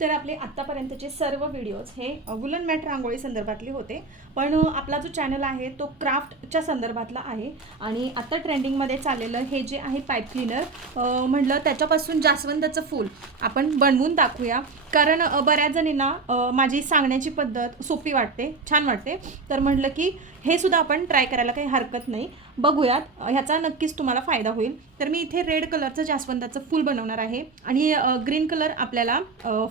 तर आपले आत्तापर्यंतचे सर्व व्हिडिओज हे वुलन मॅट रांगोळी संदर्भातले होते, पण आपला जो चॅनल आहे तो क्राफ्टच्या संदर्भातला आहे. आणि आत्ता ट्रेंडिंगमध्ये चाललेलं हे जे आहे पाईप क्लीनर, म्हटलं त्याच्यापासून जास्वंदाचं फूल आपण बनवून दाखवूया. कारण बऱ्याच जणींना माझी सांगण्याची पद्धत सोपी वाटते, छान वाटते, तर म्हटलं की हे सुद्धा आपण ट्राय करायला काही हरकत नाही. बघूयात, ह्याचा नक्कीच तुम्हाला फायदा होईल. तर मी इथे रेड कलरचं जास्वंदाचं फूल बनवणार आहे आणि ग्रीन कलर आपल्याला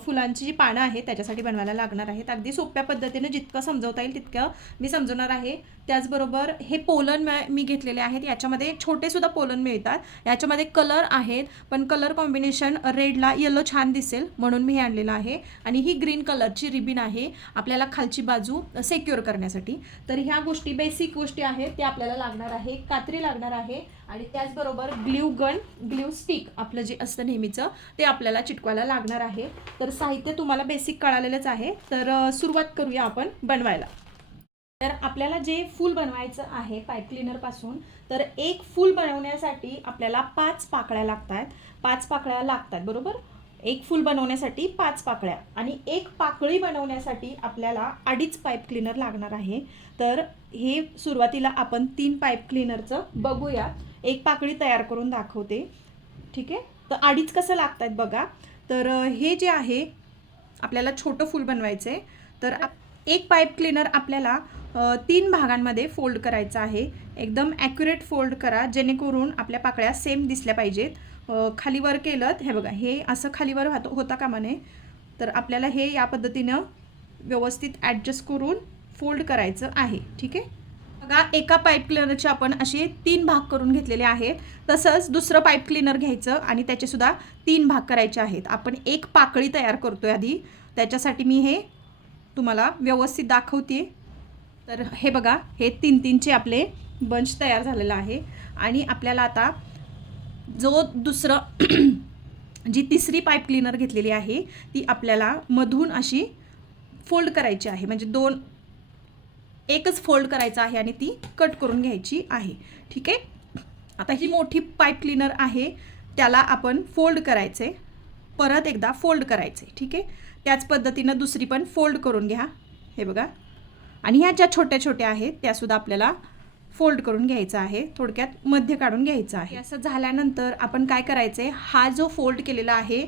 फुलांची जी पानं आहेत त्याच्यासाठी बनवायला लागणार आहेत. अगदी सोप्या पद्धतीने जितकं समजवता येईल तितकं मी समजवणार आहे. त्याचबरोबर हे पोलन मी घेतलेले आहेत, याच्यामध्ये छोटेसुद्धा पोलन मिळतात. याच्यामध्ये कलर आहेत, पण कलर कॉम्बिनेशन रेडला येलो छान दिसेल म्हणून मी हे आणलेलं आहे. आणि ही ग्रीन कलरची रिबीन आहे आपल्याला खालची बाजू सेक्युअर करण्यासाठी. तर ह्या गोष्टी बेसिक गोष्टी आहेत त्या आपल्याला लागणार आहे. कात्री लागणार आहे आणि त्याचबरोबर ग्ल्यू स्टिक आपलं जे असतं नेहमीचं ते आपल्याला चिटकवायला लागणार आहे. तर साहित्य तुम्हाला बेसिक कळालेलंच आहे. तर सुरुवात करूया आपण बनवायला. तर आपल्याला जे फूल बनवायचं आहे पाईप क्लीनरपासून, तर एक फूल बनवण्यासाठी आपल्याला 5 पाकळ्या लागतात. 5 पाकळ्या लागतात, बरोबर. एक फूल बनवण्यासाठी 5 पाकळ्या आणि एक पाकळी बनवण्यासाठी आपल्याला 2.5 पाईप क्लीनर लागणार आहे. तर हे सुरुवातीला आपण 3 पाईप क्लीनरचं बघूया. एक पाकळी तयार करून दाखवते, ठीक आहे. तर 2.5 कसं लागतात बघा. तर हे जे आहे आपल्याला छोटं फूल बनवायचं आहे. तर एक पाईप क्लीनर आपल्याला 3 भागांमध्ये फोल्ड करायचं आहे. एकदम ॲक्युरेट फोल्ड करा जेणेकरून आपल्या पाकळ्या सेम दिसल्या पाहिजेत. खालीवर केलं, हे बघा, हे असं खालीवर होता कामा नये. तर आपल्याला हे या पद्धतीनं व्यवस्थित ॲडजस्ट करून फोल्ड करायचं आहे, ठीक आहे. बघा, एका पाईप क्लीनरचे आपण असे 3 भाग करून घेतलेले आहेत. तसंच दुसरं पाईप क्लीनर घ्यायचं आणि त्याचेसुद्धा 3 भाग करायचे आहेत. आपण एक पाकळी तयार करतोय आधी, त्याच्यासाठी मी हे तुम्हाला व्यवस्थित दाखवते. तर हे बघा, हे 3-3चे आपले बंच तयार झालेलं आहे. आणि आपल्याला आता जो जी तिसरी पाईप क्लीनर घेतलेली आहे ती आपल्याला मधून अशी फोल्ड करायची आहे. म्हणजे एकच फोल्ड करायचं आहे आणि ती कट करून घ्यायची आहे, ठीक आहे. आता ही मोठी पाईप क्लीनर आहे त्याला आपण फोल्ड करायचे, परत एकदा फोल्ड करायचे, ठीक आहे. त्याच पद्धतीनं दुसरी पण फोल्ड करून घ्या, हे बघा. आणि ह्या ज्या छोट्या छोट्या आहेत त्यासुद्धा आपल्याला फोल्ड करून घ्यायचा आहे, थोडक्यात मध्य काढून घ्यायचं आहे. असं झाल्यानंतर आपण काय करायचं आहे, हा जो फोल्ड केलेला आहे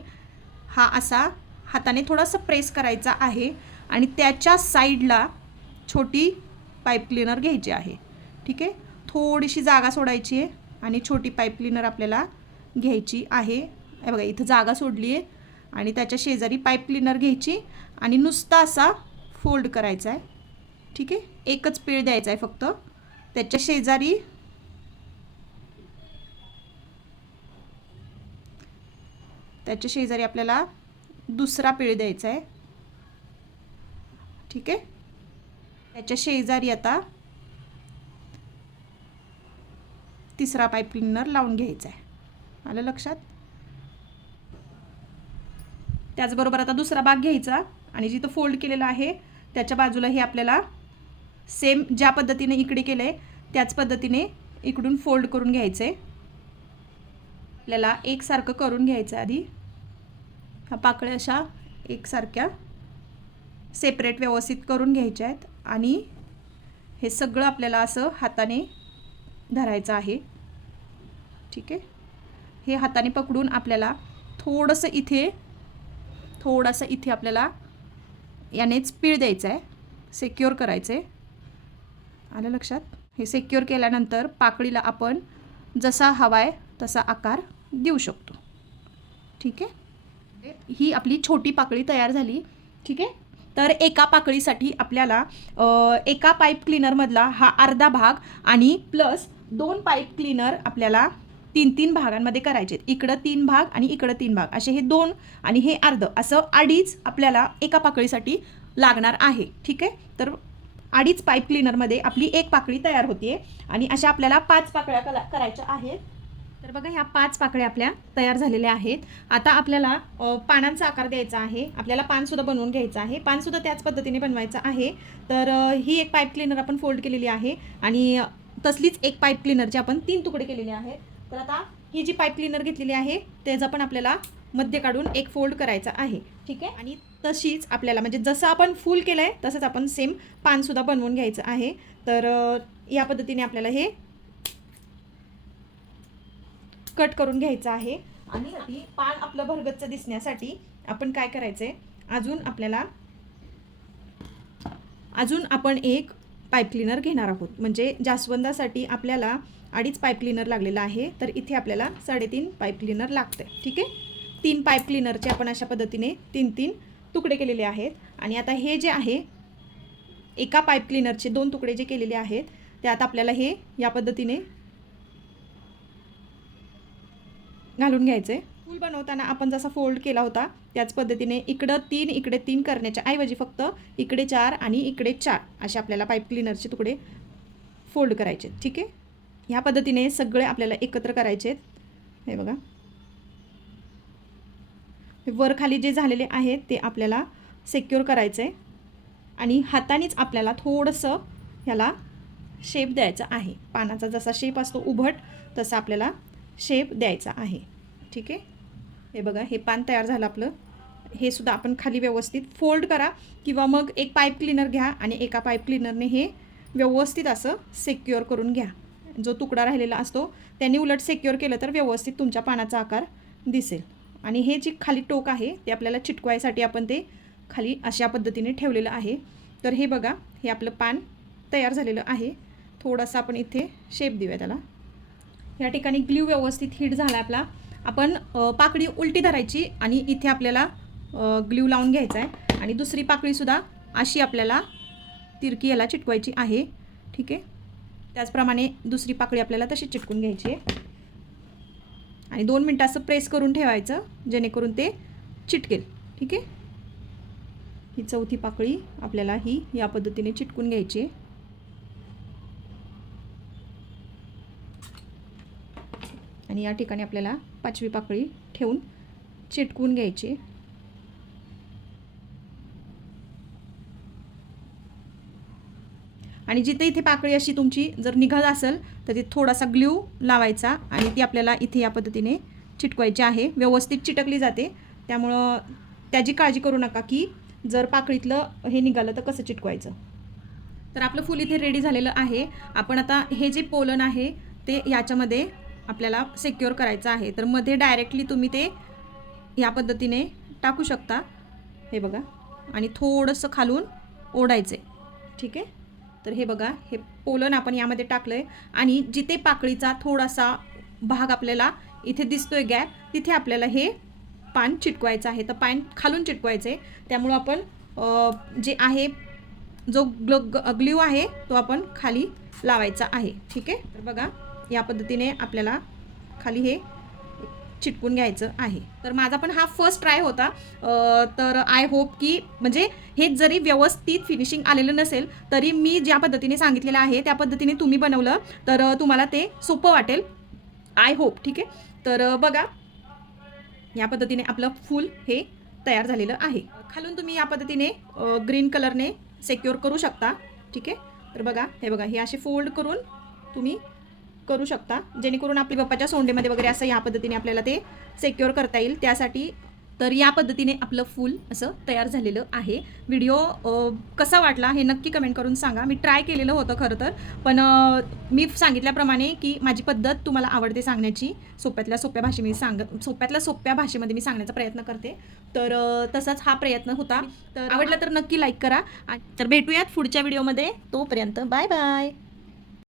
हा असा हाताने थोडासा प्रेस करायचा आहे आणि त्याच्या साईडला छोटी पाईप क्लीनर घ्यायची आहे, ठीक आहे. थोडीशी जागा सोडायची आहे आणि छोटी पाईप क्लीनर आपल्याला घ्यायची आहे. हे बघा, इथं जागा सोडली आहे आणि त्याच्या शेजारी पाईप क्लीनर घ्यायची आणि नुसता असा फोल्ड करायचा आहे, ठीक आहे. एकच पीळ द्यायचा आहे फक्त. त्याच्या शेजारी आपल्याला दुसरा पीळ द्यायचा आहे, ठीक आहे. त्याच्या शेजारी आता तिसरा पाईप क्लीनर लावून घ्यायचा आहे. आलं लक्षात. त्याचबरोबर आता दुसरा भाग घ्यायचा आणि जिथं फोल्ड केलेला आहे त्याच्या बाजूला हे आपल्याला सेम ज्या पद्धतीने इकडे केलं आहे त्याच पद्धतीने इकडून फोल्ड करून घ्यायचं आहे. आपल्याला एकसारखं करून घ्यायचं आधी. ह्या पाकळ्या अशा एकसारख्या सेपरेट व्यवस्थित करून घ्यायच्या आहेत आणि हे सगळं आपल्याला असं हाताने धरायचं आहे, ठीक आहे. हे हाताने पकडून आपल्याला थोडंसं इथे आपल्याला यानेच पीळ द्यायचं आहे, सेक्युअर करायचं आहे. आलं लक्षात. हे सेक्युअर केल्यानंतर पाकळीला आपण जसा हवा आहे तसा आकार देऊ शकतो, ठीक आहे. ही आपली छोटी पाकळी तयार झाली, ठीक आहे. तर एका पाकळीसाठी आपल्याला एका पाईप क्लीनरमधला हा अर्धा भाग आणि प्लस 2 पाईप क्लीनर आपल्याला 3-3 भागांमध्ये करायचे. इकडं 3 भाग आणि इकडं 3 भाग, असे हे 2 आणि हे अर्ध, असं 2.5 आपल्याला एका पाकळीसाठी लागणार आहे, ठीक आहे. तर 2.5 पाईप क्लीनरमध्ये आपली एक पाकळी तयार होते आणि अशा आपल्याला 5 पाकळ्या करायच्या आहेत. तर बघा, ह्या 5 पाकळ्या आपल्या तयार झालेल्या आहेत. आता आपल्याला पानांचा आकार द्यायचा आहे. आपल्याला पानसुद्धा बनवून घ्यायचं आहे. पानसुद्धा त्याच पद्धतीने बनवायचं आहे. तर ही एक पाईप क्लीनर आपण फोल्ड केलेली आहे आणि तसलीच एक पाईप क्लीनरचे आपण 3 तुकडे केलेले आहेत. तर आता ही जी पाईप क्लीनर घेतलेली आहे त्याचा पण आपल्याला मध्य काढून एक फोल्ड करायचा आहे, ठीक आहे. आणि तशीच आपल्याला म्हणजे जसं आपण फुल केलं आहे तसंच आपण सेम पानसुद्धा बनवून घ्यायचं आहे. तर या पद्धतीने आपल्याला हे कट करून घ्यायचं आहे. आणि पान आपलं भरगच्च दिसण्यासाठी आपण काय करायचं आहे, अजून आपण एक पाईप क्लीनर घेणार आहोत. म्हणजे जास्वंदासाठी आपल्याला 2.5 पाईप क्लीनर लागलेला आहे, तर इथे आपल्याला 3.5 पाईप क्लीनर लागतं. ठीक आहे, 3 पाईप क्लीनरचे आपण अशा पद्धतीने 3-3 तुकडे केलेले आहेत. आणि आता हे जे आहे एका पाईप क्लीनरचे 2 तुकडे जे केलेले आहेत त्यात आपल्याला हे या पद्धतीने घालून घ्यायचं आहे. फूल बनवताना आपण जसा फोल्ड केला होता त्याच पद्धतीने इकडं 3 इकडे 3 करण्याच्या ऐवजी फक्त इकडे 4 आणि इकडे 4 असे आपल्याला पाईप क्लीनरचे तुकडे फोल्ड करायचे. ठीक आहे, ह्या पद्धतीने सगळे आपल्याला एकत्र करायचे आहेत. हे बघा, वर खाली जे झालेले आहेत ते आपल्याला सिक्युअर करायचं आहे आणि हातानेच आपल्याला थोडंसं ह्याला शेप द्यायचा आहे. पानाचा जसा शेप असतो उभट तसा आपल्याला शेप द्यायचा आहे. ठीक आहे, हे बघा, हे पान तयार झालं आपलं. हे सुद्धा आपण खाली व्यवस्थित फोल्ड करा किंवा मग एक पाईप क्लीनर घ्या आणि एका पाईप क्लीनरने हे व्यवस्थित असं सिक्युअर करून घ्या. जो तुकडा राहिलेला असतो त्यांनी उलट सिक्युअर केलं तर व्यवस्थित तुमच्या पानाचा आकार दिसेल. आणि हे जे खाली टोक आहे ते आपल्याला चिटकवायसाठी आपण ते खाली अशा पद्धतीने ठेवलेलं आहे. तर हे बघा, हे आपलं पान तयार झालेलं आहे. थोडासा आपण इथे शेप देऊया त्याला. या ठिकाणी ग्ल्यू व्यवस्थित हिट झाला आपला. आपण पाकळी उलटी धरायची आणि इथे आपल्याला ग्ल्यू लावून घ्यायचा आहे आणि दुसरी पाकळीसुद्धा अशी आपल्याला तिरकी याला चिटकवायची आहे. ठीक आहे, त्याचप्रमाणे दुसरी पाकळी आपल्याला तशी चिटकून घ्यायची आहे आणि 2 मिनटं असं प्रेस करून ठेवायचं जेणेकरून ते चिटकेल. ठीक आहे, ही चौथी पाकळी आपल्याला ही या पद्धतीने चिटकून घ्यायची आहे. आणि या ठिकाणी आपल्याला 5वी पाकळी ठेवून चिटकून घ्यायची. आणि जिथे इथे पाकळी अशी तुमची जर निघत असेल तर तिथे थोडासा ग्ल्यू लावायचा आणि ती आपल्याला इथे या पद्धतीने चिटकवायची आहे. व्यवस्थित चिटकली जाते, त्यामुळं त्याची काळजी करू नका की जर पाकळीतलं हे निघालं तर कसं चिटकवायचं. तर आपलं फूल इथे रेडी झालेलं आहे. आपण आता हे जे पोलन आहे ते याच्यामध्ये आपल्याला सिक्युअर करायचं आहे. तर मध्ये डायरेक्टली तुम्ही ते या पद्धतीने टाकू शकता. हे बघा, आणि थोडंसं खालून ओढायचं आहे. ठीक आहे, तर हे बघा, हे पोलन आपण यामध्ये टाकलं आहे आणि जिथे पाकळीचा थोडासा भाग आपल्याला इथे दिसतोय गॅप, तिथे आपल्याला हे पान चिटकवायचं आहे. तर पान खालून चिटकवायचं आहे, त्यामुळं आपण जे आहे जो ग्ल्यू आहे तो आपण खाली लावायचा आहे. ठीक आहे, तर बघा, या पद्धतीने आपल्याला खाली हे चिटकून घ्यायचं आहे. तर माझा पण हा फर्स्ट ट्राय होता. तर आय होप की म्हणजे हे जरी व्यवस्थित फिनिशिंग आलेलं नसेल तरी मी ज्या पद्धतीने सांगितलेलं आहे त्या पद्धतीने तुम्ही बनवलं तर तुम्हाला ते सोपं वाटेल, आय होप. ठीक आहे, तर बघा, या पद्धतीने आपलं फूल हे तयार झालेलं आहे. खालून तुम्ही या पद्धतीने ग्रीन कलरने सिक्युअर करू शकता. ठीक आहे, तर बघा, हे बघा, हे असे फोल्ड करून तुम्ही करू शकता जेणेकरून आपल्या बाप्पाच्या सोंडेमध्ये वगैरे असं या पद्धतीने आपल्याला ते सिक्युअर करता येईल त्यासाठी. तर या पद्धतीने आपलं फूल असं तयार झालेलं आहे. व्हिडिओ कसा वाटला हे नक्की कमेंट करून सांगा. मी ट्राय केलेलं होतं खरं तर, पण मी सांगितल्याप्रमाणे की माझी पद्धत तुम्हाला आवडते सांगण्याची. सोप्यातल्या सोप्या भाषेमध्ये मी सांगण्याचा प्रयत्न करते. तर तसाच हा प्रयत्न होता. तर आवडला तर नक्की लाईक करा. तर भेटूयात पुढच्या व्हिडिओमध्ये. तोपर्यंत बाय बाय.